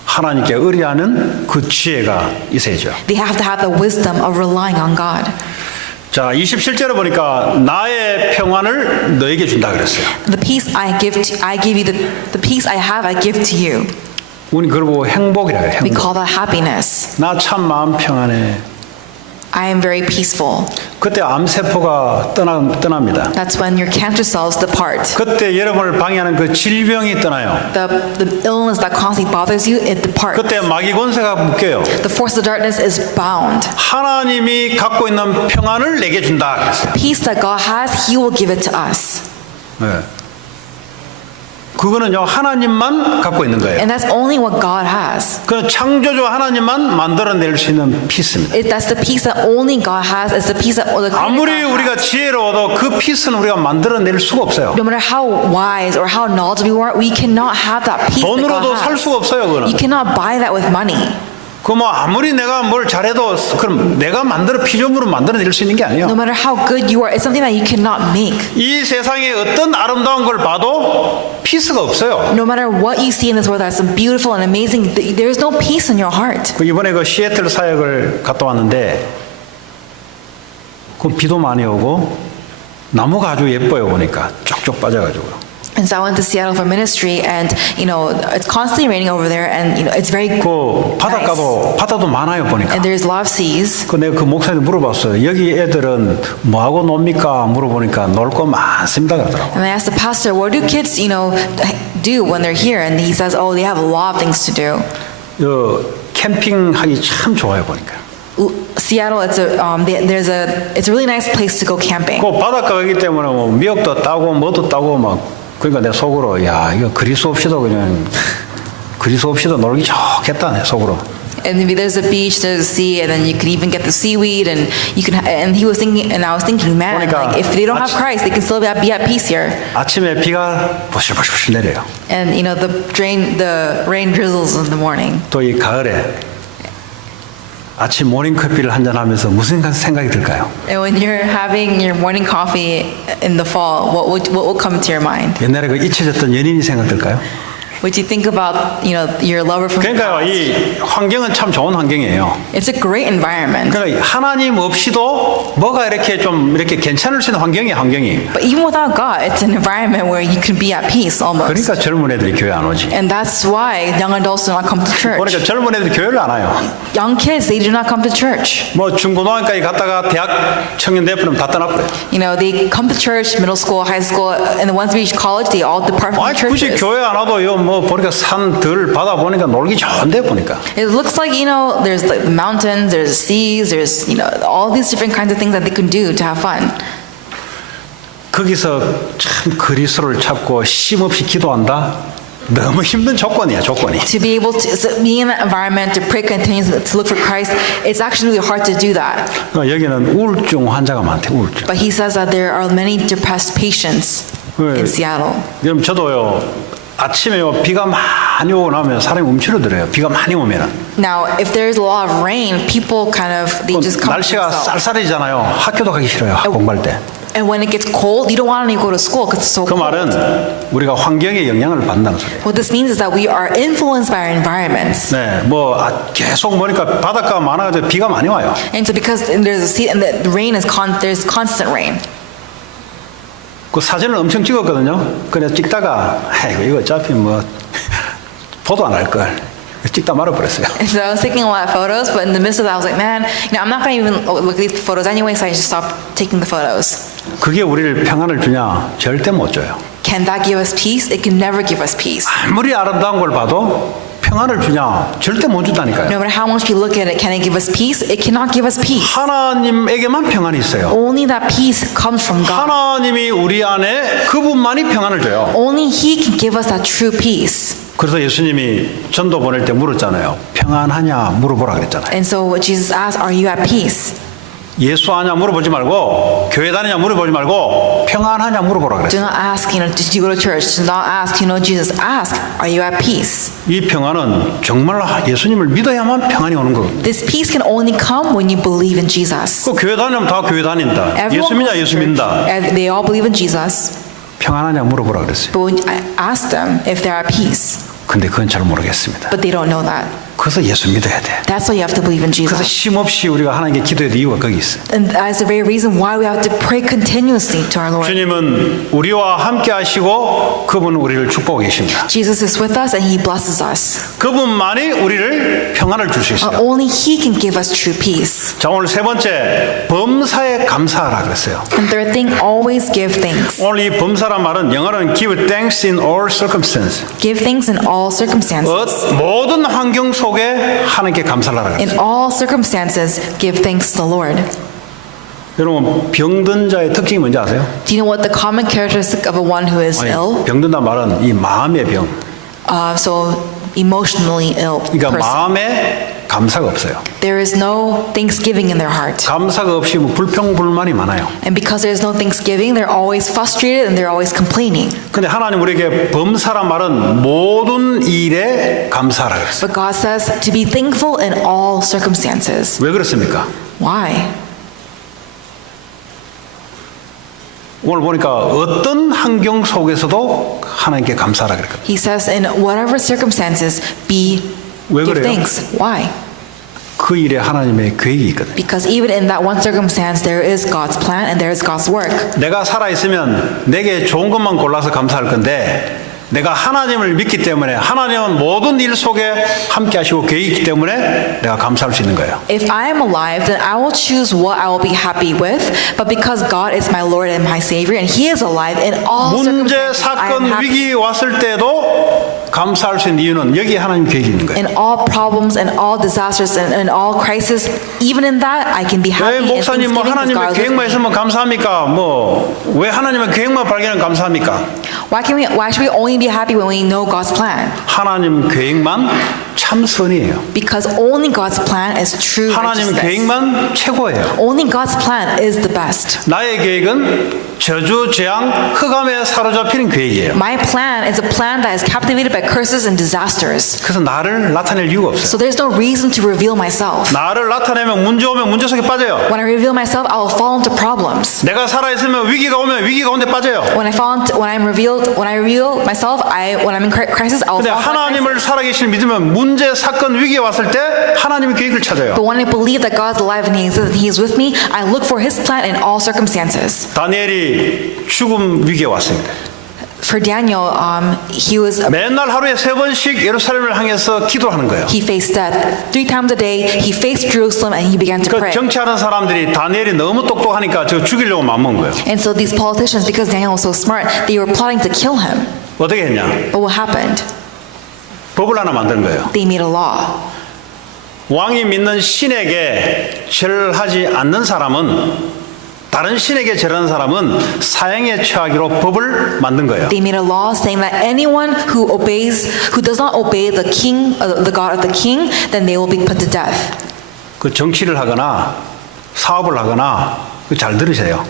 하나님께 의뢰하는 그 지혜가 있어야죠. They have to have the wisdom of relying on God. 자, 27절에 보니까 나의 평안을 너에게 준다 그랬어요. The peace I give you the peace I have I give to you. 우리 그걸 보고 행복이라고 해요. We 행복. call that happiness. 나 참 마음 평안해. I am very peaceful. 그때 암세포가 떠납니다. That's when your cancer cells depart. 그때 여러분을 방해하는 그 질병이 떠나요. The illness that constantly bothers you, it departs. 그때 마귀 권세가 묶여요. The force of darkness is bound. 하나님이 갖고 있는 평안을 내게 준다 그랬어요. Peace that God has, He will give it to us. 네. 그거는요 하나님만 갖고 있는 거예요. And that's only what God has. 그 창조주 하나님만 만들어낼 수 있는 피스입니다. That's the peace that only God has. It's the peace that the Creator 아무리 God 우리가 has. 지혜로워도 그 피스는 우리가 만들어낼 수가 없어요. No matter how wise or how knowledgeable we are, we cannot have that peace that God 돈으로도 살 has. 수가 없어요. You 그거는. cannot buy that with money. 그 뭐 아무리 내가 뭘 잘해도 그럼 내가 피조물로 만들어낼 수 있는 게 아니에요. No matter how good you are, it's something that you cannot make. 이 세상에 어떤 아름다운 걸 봐도 피스가 없어요. No matter what you see in this world that's beautiful and amazing, there's no peace in your heart. 그 이번에 그 시애틀 사역을 갔다 왔는데 그 비도 많이 오고 나무가 아주 예뻐요 보니까 쪽쪽 빠져가지고. And so I went to Seattle for ministry, and it's constantly raining over there, and it's very 그 바다도 많아요 보니까. and there's a lot of seas. 그 내가 그 목사님 물어봤어요. 여기 애들은 뭐 하고 놉니까? 물어보니까 놀 거 많습니다 그러더라고. And I asked the pastor, what do kids, do when they're here? And he says, oh, they have a lot of things to do. 캠핑하기 참 좋아요 보니까. Seattle, it's a really nice place to go camping. 그 바닷가이기 때문에 뭐 미역도 따고 뭐도 따고 막 그러니까 내 속으로 야 이거 그리스 없이도 놀기 좋겠다 내 속으로. And there's a beach, there's a sea, and then you could even get the seaweed, and you can. And he was thinking, and I was thinking, man, 그러니까 like if they don't have Christ, they can still be at peace here. 아침에 비가 부실부실 내려요. And the rain drizzles in the morning. 또 이 가을에 아침 모닝 커피를 한잔 하면서 무슨 생각이 들까요? And when you're having your morning coffee in the fall, what will come to your mind? 옛날에 그 잊혀졌던 연인이 생각될까요? Would you think about your lover from the 그러니까 past? 이 환경은 참 좋은 환경이에요. It's a great environment. 그러니까 하나님 없이도 뭐가 이렇게 괜찮을 수 있는 환경이. But even without God, it's an environment where you can be at peace almost. 그러니까 젊은 애들이 교회 안 오지. And that's why young adults do not come to church. 그러니까 젊은 애들이 교회를 안 와요. Young kids, they do not come to church. 뭐 중고등학교까지 갔다가 대학 청년 대표는 다 떠나버려요. They come to church, middle school, high school, and then once they reach college, they all depart from 아니 the 굳이 churches. 교회 안 와도 뭐 보니까 산들 바다 보니까 놀기 좋은데 보니까. It looks like, there's like the mountains, there's seas, there's, all these different kinds of things that they can do to have fun. 거기서 참 그리스도를 찾고 쉼 없이 기도한다. 너무 힘든 조건이야 조건이. To be able to be in that environment, to pray continuously, to look for Christ, it's actually really hard to do that. 그러니까 여기는 우울증 환자가 많대 우울증. But he says that there are many depressed patients in Seattle. 그럼 저도요 아침에 비가 많이 오고 나면 사람이 움츠러들어요. 비가 많이 오면은. Now, if there's a lot of rain, people they just come to 날씨가 themselves. 쌀쌀해지잖아요. 학교도 가기 싫어요. 공부할 때. And when it gets cold, you don't want to go to school because it's so 그 cold. 말은 우리가 환경에 영향을 받는다는 소리예요. What this means is that we are influenced by our environments. 네, 계속 보니까 바닷가가 많아가지고 비가 많이 와요. And so because there's a sea and the rain is there's constant rain. 그 사진을 엄청 찍었거든요. 그래서 찍다가 이거 어차피 보도 안 할 걸. 찍다 말아버렸어요. And so I was taking a lot of photos, but in the midst of that, I was like, man, I'm not going to even look at these photos anyway, so I just stopped taking the photos. 그게 우리를 평안을 주냐? 절대 못 줘요. Can that give us peace? It can never give us peace. 아무리 아름다운 걸 봐도 평안을 주냐? 절대 못 준다니까요. No matter how much we look at it, can it give us peace? It cannot give us peace. 하나님에게만 평안이 있어요. Only that peace comes from God. 하나님이 우리 안에 그분만이 평안을 줘요. Only He can give us that true peace. 그래서 예수님이 전도 보낼 때 물었잖아요. 평안하냐 물어보라 그랬잖아요. And so what Jesus asked, are you at peace? 예수 하냐 물어보지 말고 교회 다니냐 물어보지 말고 평안하냐 물어보라 Do 그랬어요. not ask, did you go to church? Do not ask, Jesus. Ask, are you at peace? 이 평안은 정말 예수님을 믿어야만 평안이 오는 거거든요. This peace can only come when you believe in Jesus. 그 교회 다니면 다 교회 다닌다. 예수 믿냐 예수 믿는다. They all believe in Jesus. 평안하냐 물어보라 그랬어요. But when I ask them if they're at peace, 근데 그건 잘 모르겠습니다. but they don't know that. 그래서 예수 믿어야 돼. That's why you have to believe in 그래서 Jesus. 쉼없이 우리가 하나님께 기도해도 이유가 거기 있어요. And that is the very reason why we have to pray continuously to our Lord. 주님은 우리와 함께 하시고 그분은 우리를 축복하고 계십니다. Jesus is with us and He blesses us. 그분만이 우리를 평안을 줄 수 있어요. Only He can give us true peace. 자, 오늘 세 번째 범사에 감사하라 그랬어요. And third thing, always give thanks. 오늘 이 범사란 말은 영어로는 give thanks in all circumstances. Give thanks in all circumstances. 모든 환경 속에 하나님께 감사를 하라 In 그랬어요. all circumstances, give thanks to the Lord. 여러분 병든 자의 특징이 뭔지 아세요? Do you know what the common characteristic of a one who is ill? 병든단 말은 이 마음의 병. So emotionally ill 그러니까 person. 마음에 감사가 없어요. There is no thanksgiving in their heart. 감사가 없이 뭐 불평불만이 많아요. And because there is no thanksgiving, they're always frustrated and they're always complaining. 근데 하나님 우리에게 범사란 말은 모든 일에 감사하라 그랬어요. But God says to be thankful in all circumstances. 왜 그렇습니까? Why? 오늘 보니까 어떤 환경 속에서도 하나님께 감사하라 그랬거든요. He says in whatever circumstances, 왜 give 그래요? thanks. Why? 그 일에 하나님의 계획이 있거든요. Because even in that one circumstance, there is God's plan and there is God's work. 내가 살아있으면 내게 좋은 것만 골라서 감사할 건데 내가 하나님을 믿기 때문에 하나님은 모든 일 속에 함께 하시고 계획이 있기 때문에 내가 감사할 수 있는 거예요. If I am alive, then I will choose what I will be happy with. But because God is my Lord and my Savior, and He is alive in all 문제, circumstances, I am 사건, happy. 위기 왔을 때도 감사할 수 있는 이유는 여기에 하나님 계획이 있는 거예요. In all problems and all disasters and in all crisis, even in that, I can be 왜 happy. 목사님 뭐 하나님의 계획만 있으면 감사합니까? 뭐 왜 하나님의 계획만 발견하면 감사합니까? Why should we only be happy when we know God's plan? 하나님 계획만 참 선이에요. Because only God's plan is true 하나님 righteousness. 계획만 최고예요. Only God's plan is the best. 나의 계획은 저주, 재앙, 흑암에 사로잡히는 계획이에요. My plan is a plan that is captivated by curses and disasters. 그래서 나를 나타낼 이유가 없어요. So there's no reason to reveal myself. 나를 나타내면 문제 오면 문제 속에 빠져요. When I reveal myself, I will fall into problems. 내가 살아있으면 위기가 오면 위기 가운데 빠져요. When I reveal myself, when I'm in crisis, I will 근데 fall into crisis. 하나님을 살아계실 믿으면 문제, 사건, 위기에 왔을 때 하나님의 계획을 찾아요. But when I believe that God's alive and He is with me, I look for His plan in all circumstances. 다니엘이 죽음 위기에 왔습니다. For Daniel, he was 맨날 하루에 3번씩 예루살렘을 향해서 기도하는 거예요. he faced death 3 times a day. He faced Jerusalem and he began to 그 pray. 정치하는 사람들이 다니엘이 너무 똑똑하니까 저 죽이려고 맘먹은 거예요. And so these politicians, because Daniel was so smart, they were plotting to kill him. 어떻게 했냐? But what happened? 법을 하나 만든 거예요. They made a law. 왕이 믿는 신에게 절하지 않는 사람은 다른 신에게 절하는 사람은 사형에 처하기로 법을 만든 거예요. They made a law saying that anyone who does not obey the king, the God of the king, then they will be put to death. 그 정치를 하거나 사업을 하거나 잘 들으세요.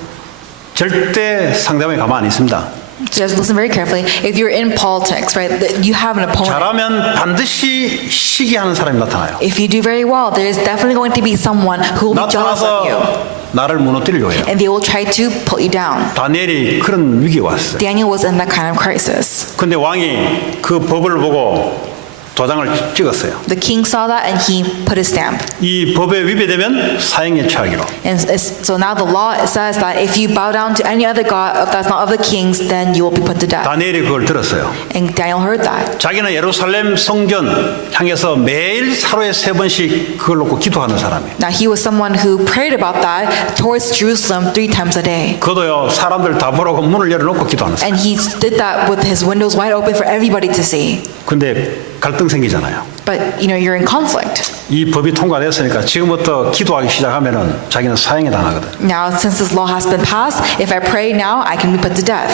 절대 상대방이 가만 안 있습니다. Just listen very carefully. If you're in politics, right, you have an opponent. 잘하면 반드시 시기하는 사람이 나타나요. If you do very well, there is definitely going to be someone who will be jealous of you, 나타나서 나를 무너뜨리려고 해요. and they will try to put you down. 다니엘이 그런 위기에 왔어요. Daniel was in that kind of crisis. 근데 왕이 그 법을 보고 도장을 찍었어요. The king saw that and he put his stamp. 이 법에 위배되면 사형에 처하기로. And so now the law says that if you bow down to any other god that's not of the kings, then you will be put to death. 다니엘이 그걸 들었어요. And Daniel heard that. 자기는 예루살렘 성전 향해서 매일 하루에 3번씩 그걸 놓고 기도하는 사람이에요. Now he was someone who prayed about that towards Jerusalem 3 times a day. 그도요 사람들 다 보라고 문을 열어놓고 기도하는 사람. And he did that with his windows wide open for everybody to see. 근데 갈등 생기잖아요. But you're in conflict. 이 법이 통과됐으니까 지금부터 기도하기 시작하면은 자기는 사형에 당하거든. Now since this law has been passed, if I pray now, I can be put to death.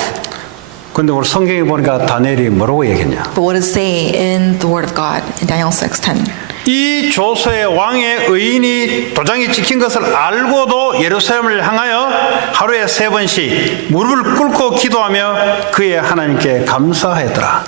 근데 오늘 성경에 보니까 다니엘이 뭐라고 얘기했냐? But what does it say in the word of God in Daniel 6:10? 이 조서의 왕의 의인이 도장이 찍힌 것을 알고도 예루살렘을 향하여 하루에 3번씩 무릎을 꿇고 기도하며 그의 하나님께 감사하였더라.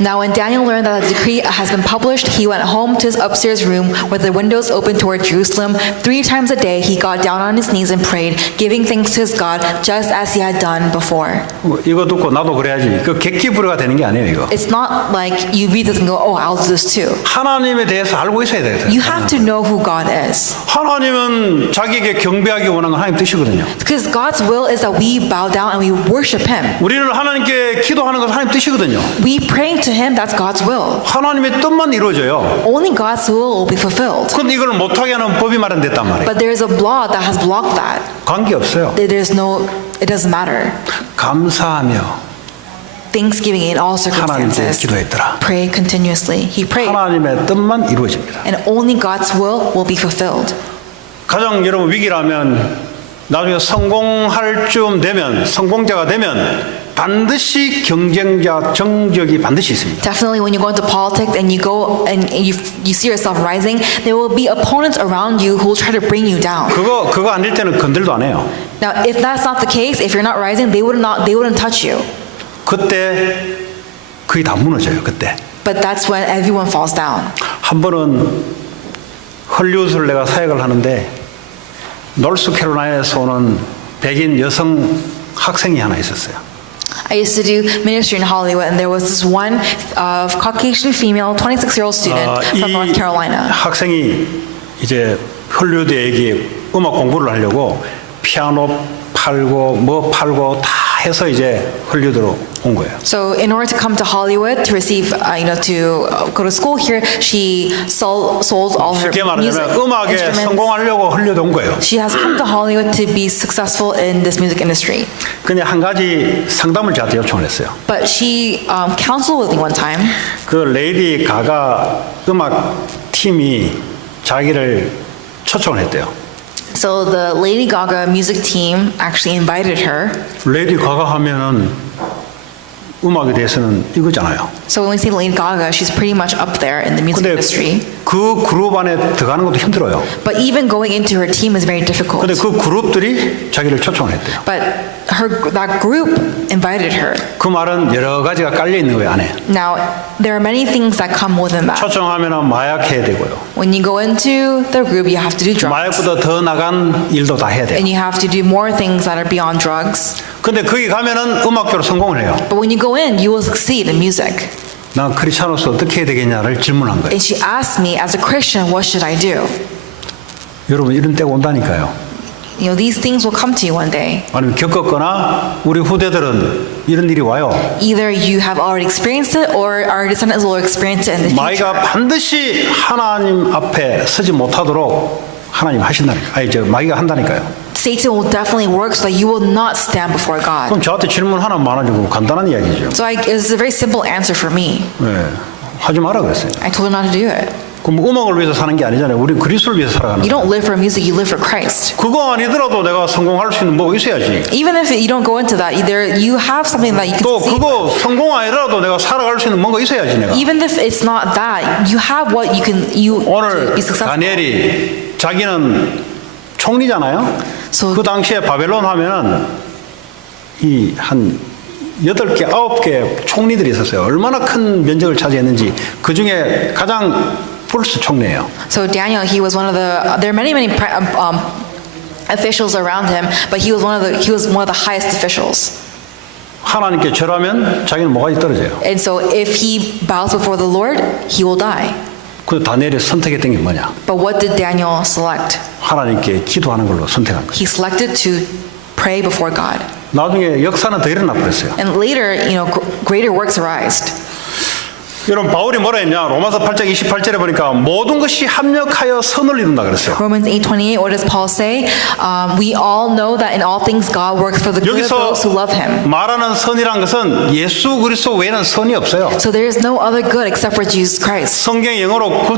Now when Daniel learned that the decree has been published, he went home to his upstairs room with the windows open toward Jerusalem. 3 times a day he got down on his knees and prayed, giving thanks to his God, just as he had done before. 이거 듣고 나도 그래야지. 그 객기불허가 되는 게 아니에요, 이거. It's not like you read this and go, oh, I'll do this too. 하나님에 대해서 알고 있어야 돼요. You have to know who God is. 하나님은 자기에게 경배하기 원하는 건 하나님 뜻이거든요. Because God's will is that we bow down and we worship Him. 우리는 하나님께 기도하는 것은 하나님 뜻이거든요. We praying to Him, that's God's will. 하나님의 뜻만 이루어져요. Only God's will be fulfilled. 근데 이걸 못하게 하는 법이 마련됐단 말이에요. But there is a law that has blocked that. 관계없어요. It doesn't matter. 감사하며 Thanksgiving in all 하나님께 circumstances. 기도했더라. Pray continuously. He prayed. 하나님의 뜻만 이루어집니다. And only God's will be fulfilled. 가정 여러분 위기라면 나중에 성공할 쯤 되면 성공자가 되면 반드시 경쟁자 정적이 반드시 있습니다. Definitely, when you go into politics and you go and you see yourself rising, there will be opponents around you who will try to bring you down. 그거 아닐 때는 건들도 안 해요. Now, if that's not the case, if you're not rising, they wouldn't touch you. 그때 거의 다 무너져요. 그때. But that's when everyone falls down. 한 번은 헐리우드를 내가 사역을 하는데 노스캐롤라이나에서 오는 백인 여성 학생이 하나 있었어요. I used to do ministry in Hollywood, and there was this one Caucasian female, 26-year-old student from North Carolina. 학생이 이제 헐리우드에 여기 음악 공부를 하려고 피아노 팔고 뭐 팔고 다 해서 이제 헐리우드로 온 거예요. So, in order to come to Hollywood to receive, to go to school here, she sold all her 쉽게 music 말하면 음악에 instruments. 성공하려고 헐리우드 온 거예요. She has come to Hollywood to be successful in this music industry. 근데 한 가지 상담을 저한테 요청을 했어요. But she counseled with me one time. 그 레이디 가가 음악 팀이 자기를 초청을 했대요. So the Lady Gaga music team actually invited her. 레이디 가가 하면은 음악에 대해서는 이거잖아요. So when we say Lady Gaga, she's pretty much up there in the music 근데 industry. 그 그룹 안에 들어가는 것도 힘들어요. But even going into her team is very difficult. 근데 그 그룹들이 자기를 초청을 했대요. But that group invited her. 그 말은 여러 가지가 깔려 있는 거예요, 안에. Now, there are many things that come within that. 초청하면은 마약해야 되고요. When you go into the group, you have to do drugs. 마약보다 더 나간 일도 다 해야 돼요. And you have to do more things that are beyond drugs. 근데 거기 가면은 음악적으로 성공을 해요. But when you go in, you will succeed in music. 난 크리스찬으로서 어떻게 해야 되겠냐를 질문한 거예요. And she asked me, as a Christian, what should I do? 여러분 이런 때가 온다니까요. These things will come to you one day. 아니면 겪었거나 우리 후대들은 이런 일이 와요. Either you have already experienced it or our descendants will experience it in the future. 마귀가 반드시 하나님 앞에 서지 못하도록 하나님 하신다니까. 마귀가 한다니까요. Satan will definitely work so that you will not stand before God. 그럼 저한테 질문 하나 많아지고 간단한 이야기죠. So it's a very simple answer for me. 네, 하지 마라 그랬어요. I told her not to do it. 그럼 음악을 위해서 사는 게 아니잖아요. 우리 그리스도를 위해서 살아가는 You 거예요. don't live for music, you live for Christ. 그거 아니더라도 내가 성공할 수 있는 뭐가 있어야지. Even if you don't go into that, you have something that you can 또 see. 그거 성공 아니더라도 내가 살아갈 수 있는 뭔가 있어야지 내가. Even if it's not that, you have what you can to 오늘 be successful. 다니엘이 자기는 총리잖아요. So- 그 당시에 바벨론 하면은 이 한 8개, 9개 총리들이 있었어요. 얼마나 큰 면적을 차지했는지 그 중에 가장 풀스 총리예요. So Daniel, he was one of there are many officials around him, but he was one of the highest officials. 하나님께 절하면 자기는 뭐가 떨어져요. And so if he bows before the Lord, he will die. 그 다니엘이 선택했던 게 뭐냐? But what did Daniel select? 하나님께 기도하는 걸로 선택한 거예요. He selected to pray before God. 나중에 역사는 더 일어나 버렸어요. And later, greater works arised. 여러분 바울이 뭐라 했냐? 로마서 8장 28절에 보니까 모든 것이 합력하여 선을 이룬다 그랬어요. Romans 8:28, what does Paul say? We all know that in all things God works for the good of 여기서 those who love him. 말하는 선이란 것은 예수 그리스도 외에는 선이 없어요. So there is no other good except for Jesus Christ. 성경 영어로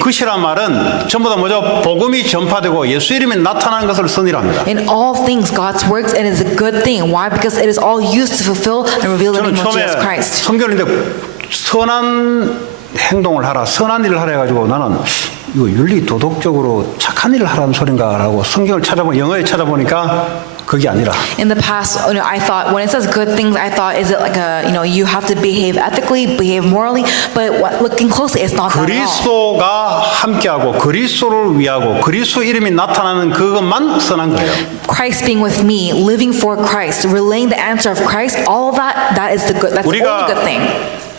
굿이란 말은 전부 다 뭐죠? 복음이 전파되고 예수 이름이 나타나는 것을 선이랍니다. In all things, God's works, it is a good thing. Why? Because it is all used to fulfill and reveal the 저는 name of 처음에 Jesus Christ. 성경인데 선한 행동을 하라, 선한 일을 하라 해가지고 나는 이거 윤리 도덕적으로 착한 일을 하라는 소린가라고 성경을 영어에 찾아보니까 그게 아니라. In the past, I thought when it says good things, I thought is it like you have to behave ethically, behave morally. But looking closely, it's not that at all. 그리스도가 함께하고 그리스도를 위하고 그리스도 이름이 나타나는 그것만 선한 거예요. Christ being with me, living for Christ, relaying the answer of Christ, all of that is the good. That's the only good thing.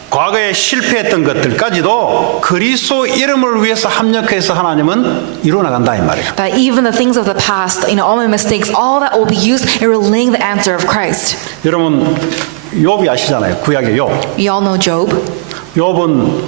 과거에 실패했던 것들까지도 그리스도 이름을 위해서 합력해서 하나님은 이루어나간다 이 말이에요. That even the things of the past, all my mistakes, all that will be used in relaying the answer of Christ. 여러분 욥이 아시잖아요. 구약의 욥. We all know Job. 욥은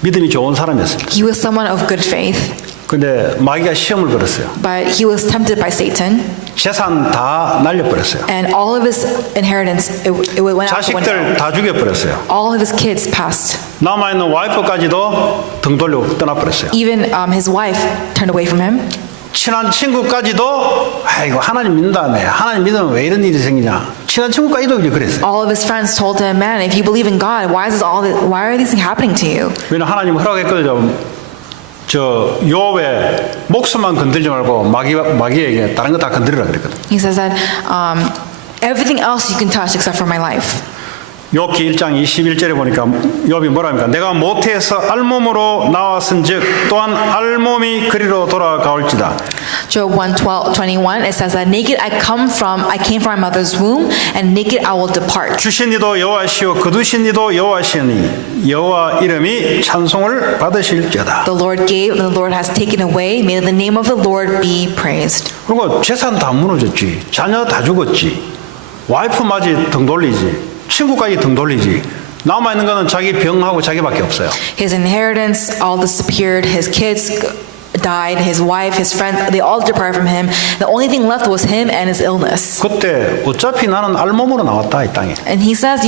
믿음이 좋은 사람이었습니다. He was someone of good faith, 근데 마귀가 시험을 걸었어요. but he was tempted by Satan, 재산 다 날려버렸어요. and all of his inheritance it went out the window. 자식들 다 죽여버렸어요. All of his kids passed. 남아있는 와이프까지도 등 돌리고 떠나버렸어요. Even his wife turned away from him. 친한 친구까지도 아이고 하나님 믿는다며 하나님 믿으면 왜 이런 일이 생기냐 친한 친구까지도 이제 그랬어요. All of his friends told him, "Man, if you believe in God, why are these things happening to you?" 왜냐면 하나님 허락했거든요. 저 욥의 목숨만 건들지 말고 마귀에게 다른 거 다 건드리라 그랬거든. He says that everything else you can touch except for my life. 욥기 1장 21절에 보니까 욥이 뭐랍니까? 내가 모태에서 알몸으로 나왔은즉 또한 알몸이 그리로 돌아가올지다. Job 1:21 it says that naked I came from my mother's womb, and naked I will depart. 주신 이도 여호와시오 거두신 이도 여호와시니 여호와 이름이 찬송을 받으실지어다. The Lord gave, and the Lord has taken away. May the name of the Lord be praised. 그리고 재산 다 무너졌지. 자녀 다 죽었지. 와이프마저 등 돌리지. 친구까지 등 돌리지. 남아있는 거는 자기 병하고 자기밖에 없어요. His inheritance all disappeared. His kids died. His wife, his friends, they all departed from him. The only thing left was him and his illness. 그때 어차피 나는 알몸으로 나왔다 이 땅에. And he says,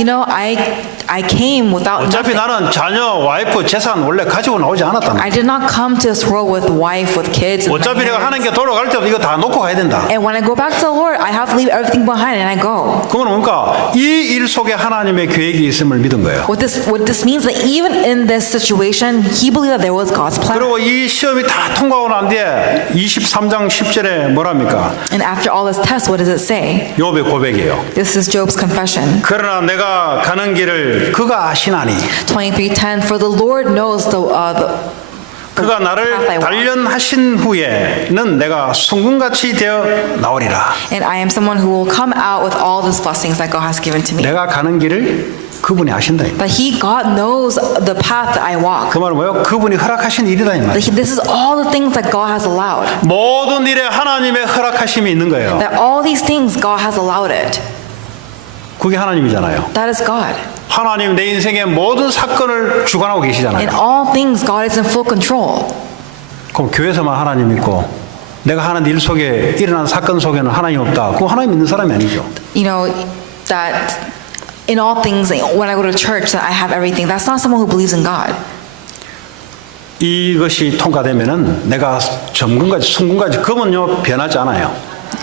I came without 어차피 nothing. 나는 자녀, 와이프, 재산 원래 가지고 나오지 않았다. I did not come to this world with wife, with kids. with my 어차피 내가 parents. 하나님께 돌아갈 때도 이거 다 놓고 가야 된다. And when I go back to the Lord, I have to leave everything behind and I go. 그건 뭔가 이 일 속에 하나님의 계획이 있음을 믿은 거예요. What this means that even in this situation, he believed that there was God's plan. 그리고 이 시험이 다 통과하고 난 뒤에 23장 10절에 뭐랍니까? And after all this test, what does it say? 욥의 고백이에요. This is Job's confession. 그러나 내가 가는 길을 그가 아시나니 23:10. For the Lord knows the 그가 나를 단련하신 후에는 내가 순금같이 되어 나오리라. and I am someone who will come out with all these blessings that God has given to me. 내가 가는 길을 그분이 아신다. That God knows the path that I walk. 그 말은 뭐예요? 그분이 허락하신 일이다 이 말. This is all the things that God has allowed. 모든 일에 하나님의 허락하심이 있는 거예요. That all these things God has allowed it. 그게 하나님이잖아요. That is God. 하나님 내 인생의 모든 사건을 주관하고 In 계시잖아요. all things, God is in full control. 그럼 교회에서만 하나님 믿고 내가 하는 일 속에 일어난 사건 속에는 하나님 없다. 그거 하나님 믿는 사람이 아니죠. You know that in all things, when I go to church, that I have everything. That's not someone who believes in God. 이것이 통과되면은 내가 점금까지 순금까지 그건요 변하지 않아요.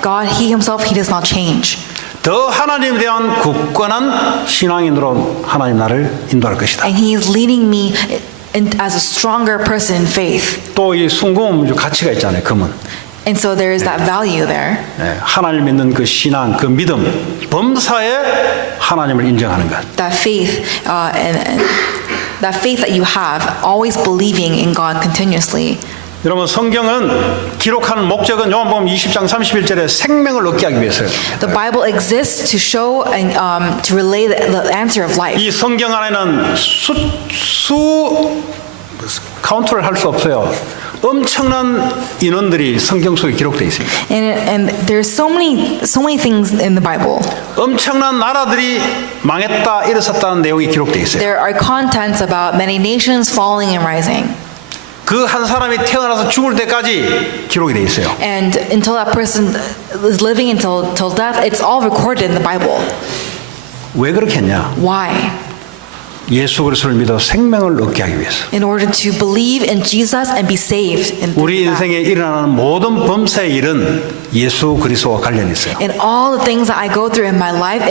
God, He Himself, He does not change. 더 하나님에 대한 굳건한 신앙인으로 하나님 나를 인도할 것이다. And He is leading me as a stronger person in faith. 또 이 순금은 가치가 있잖아요. 금은. And so there is that value there. 네, 하나님 믿는 그 신앙, 그 믿음, 범사에 하나님을 인정하는 것. That faith and that faith that you have, always believing in God continuously. 여러분 성경은 기록하는 목적은 요한복음 20장 31절에 생명을 얻게 하기 위해서요. The Bible exists to show and to relay the answer of life. 이 성경 안에는 카운트를 할 수 없어요. 엄청난 인원들이 성경 속에 기록되어 있습니다. And there's so many things in the Bible. 엄청난 나라들이 망했다 일어섰다는 내용이 기록되어 있어요. There are contents about many nations falling and rising. 그 한 사람이 태어나서 죽을 때까지 기록이 되어 있어요. And until that person is living until death, it's all recorded in the Bible. 왜 그렇게 했냐? Why? 예수 그리스도를 믿어 생명을 얻게 하기 위해서. In order to believe in Jesus and be saved. 우리 인생에 일어나는 모든 범사의 일은 예수 그리스도와 관련이 있어요. In all the things that I go through in my life,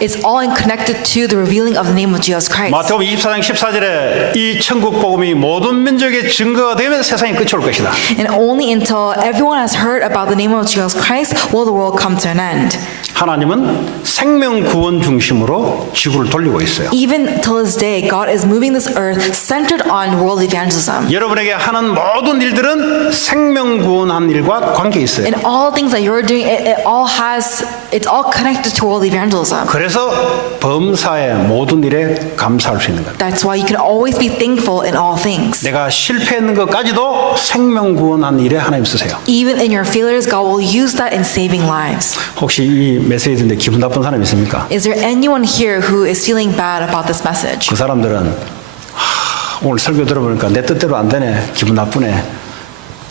it's all connected to the revealing of the name of Jesus Christ. 마태복음 24장 14절에 이 천국 복음이 모든 민족의 증거가 되면 세상이 끝이 올 것이다. And only until everyone has heard about the name of Jesus Christ will the world come to an end. 하나님은 생명 구원 중심으로 지구를 돌리고 있어요. Even till this day, God is moving this earth centered on world evangelism. 여러분에게 하는 모든 일들은 생명 구원한 일과 관계 있어요. And all the things that you're doing, it's all connected to world evangelism. 그래서 범사의 모든 일에 감사할 수 있는 것. That's why you can always be thankful in all things. 내가 실패했는 것까지도 생명 구원한 일에 하나님 쓰세요. Even in your failures, God will use that in saving lives. 혹시 이 메시지 듣는데 기분 나쁜 사람 있습니까? Is there anyone here who is feeling bad about this message? 그 사람들은 오늘 설교 들어보니까 내 뜻대로 안 되네. 기분 나쁘네.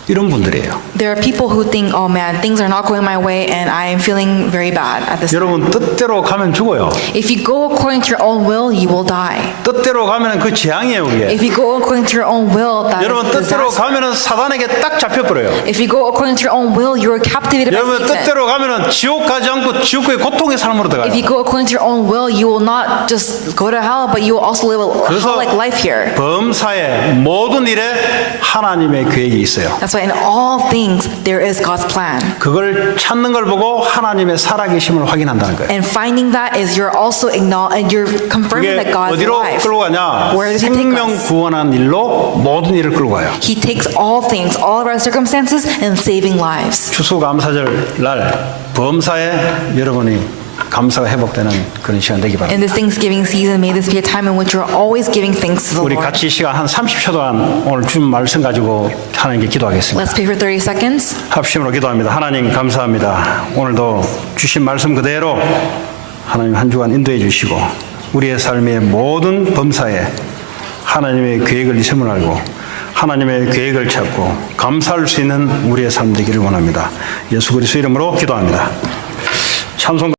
이런 분들이에요. There are people who think, oh man, things are not going my way and I am feeling very bad at this time. 여러분 뜻대로 가면 죽어요. If you go according to your own will, you will die. 뜻대로 가면 그 재앙이에요, 그게. If you go according to your own will, that 여러분 is 뜻대로 disaster. 가면은 사단에게 딱 잡혀버려요. If you go according to your own will, you are captivated by 여러분 Satan. 뜻대로 가면은 지옥 가지 않고 지옥의 고통의 삶으로 If you 들어가요. go according to your own will, you will not just go to hell, but you will also live a 그래서 hell-like life here. 범사의 모든 일에 하나님의 계획이 있어요. That's why in all things there is God's plan. 그걸 찾는 걸 보고 하나님의 살아계심을 확인한다는 거예요. And finding that is you're also you're confirming 그게 that God is 어디로 alive. 끌고 가냐? Where does he take 생명 us? 구원한 일로 모든 일을 끌고 가요. He takes all things, all of our circumstances, and saving lives. 추수감사절 날 범사에 여러분이 감사가 회복되는 그런 시간 되기 바랍니다. In this Thanksgiving season, may this be a time in which you're always giving thanks to the 우리 Lord. 같이 시간 한 30초 동안 오늘 주신 말씀 가지고 하나님께 기도하겠습니다. Let's pray for 30 seconds. 합심으로 기도합니다. 하나님 감사합니다. 오늘도 주신 말씀 그대로 하나님 한 주간 인도해 주시고 우리의 삶의 모든 범사에 하나님의 계획을 있음을 알고 하나님의 계획을 찾고 감사할 수 있는 우리의 삶 되기를 원합니다. 예수 그리스도 이름으로 기도합니다. 찬송